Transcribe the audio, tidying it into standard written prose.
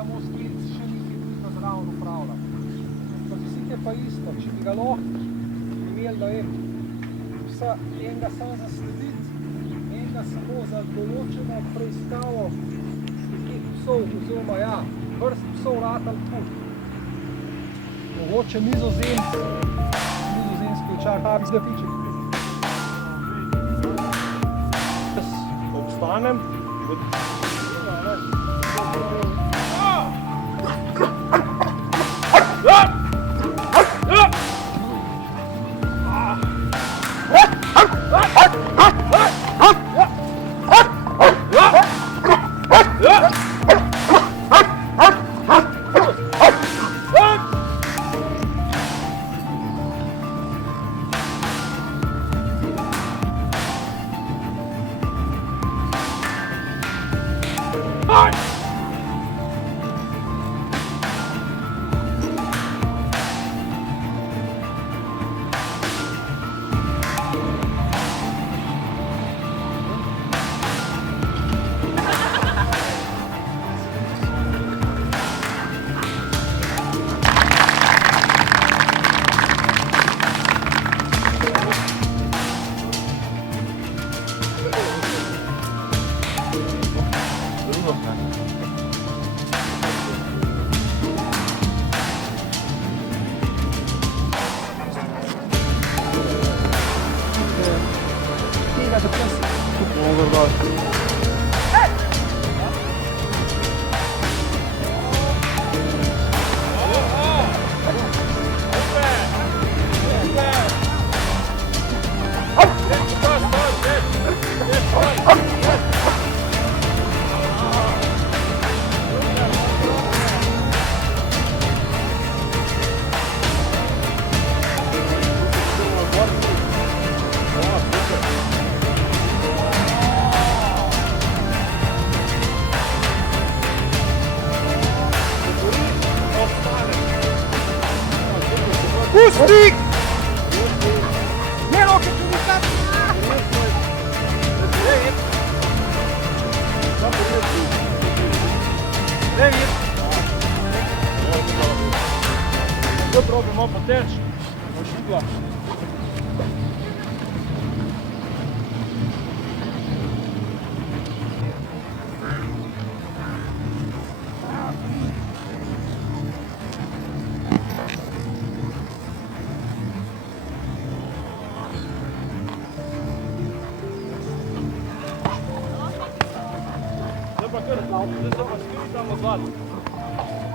samo sklic, še nekaj tudi zraven upravlja. Psi pa isto, če bi ga lahko imeli, da vem, psa enega sam zaslediti, enega samo za določeno preiskavo nekih psov, oziroma ja, vrst psov ratal put. Mogoče nizozemski očar, ta bi zgapiček. Jaz obstanem, pusti! Ne roke prinikati! Ne vid! Zdaj probamo poteč. Ošigla. Zdaj pa kar, zdaj se pa skrit tam od vlada.